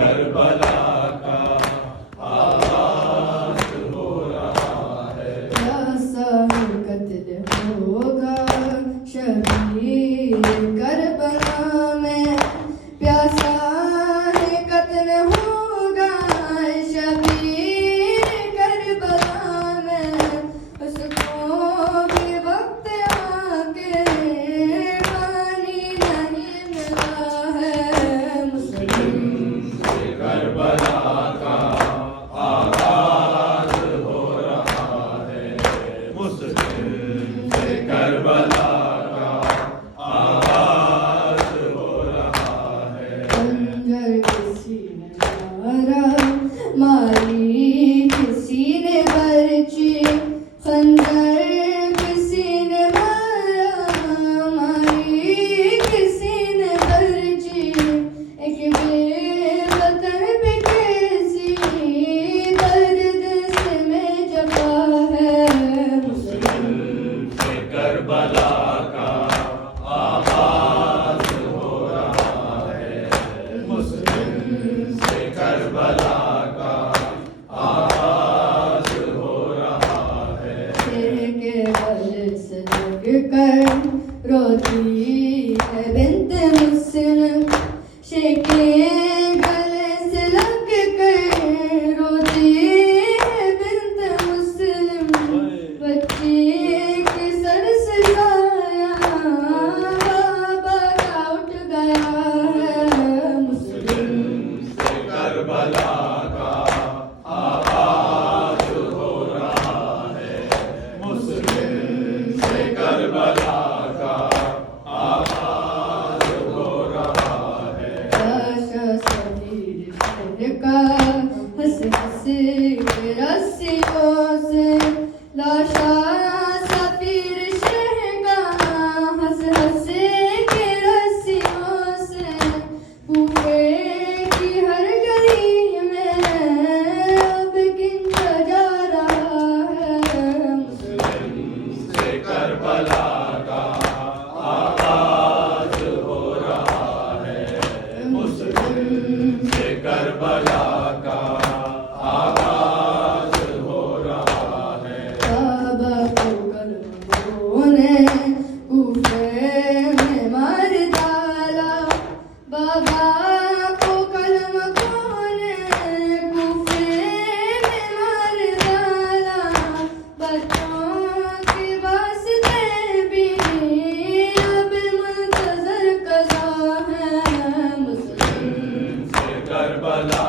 کربلا کا آغاز ہو رہا ہے۔ پیاسا قتل ہوگا شبیر کربلا میں، پیاسا قتل ہوگا شبیر کربلا میں، اس کو بھی وقت آ کے پانی نہیں ملا ہے۔ مسلم سے کربلا کا آغاز ہو رہا ہے۔ مسلم سے کربلا کا آغاز ہو رہا ہے۔ خنجر کسی نے مارا، ماری کسی نے برچی، خنجر کسی نے مارا، ماری کسی نے برچی، ایک بے وطن پہ کیسی درد سے میں جفا ہے۔ مسلم سے کربلا کا آغاز ہو رہا ہے۔ مسلم سے کربلا کا آغاز ہو رہا ہے۔ تیرے کے بل سے لگ کر روتی ہے بنت مسلم، شیکے گلے سے لگ کر روتی ہے بنت مسلم، بچی کے سر سے سایہ بابا کا اٹھ گیا ہے۔ مسلم سے کربلا کا آغاز ہو رہا ہے۔ مسلم سے کربلا کا آغاز ہو رہا ہے۔ لاشا شبیر شہر کا ہنس ہنس کے رسیوں سے، لاشا سفیر شہر کا ہنس ہنس کے رسیوں سے، کوفے کی ہر گلی میں اب گنجا جا رہا ہے۔ مسلم سے کربلا کا آغاز ہو رہا ہے۔ مسلم سے کربلا کا آغاز ہو رہا ہے۔ بابا کو کلموں نے کوفے میں مار ڈالا، بابا کو کلموں نے کوفے میں مار ڈالا، بچوں کے واسطے بھی اب منتظر قضا ہے۔ مسلم سے کربلا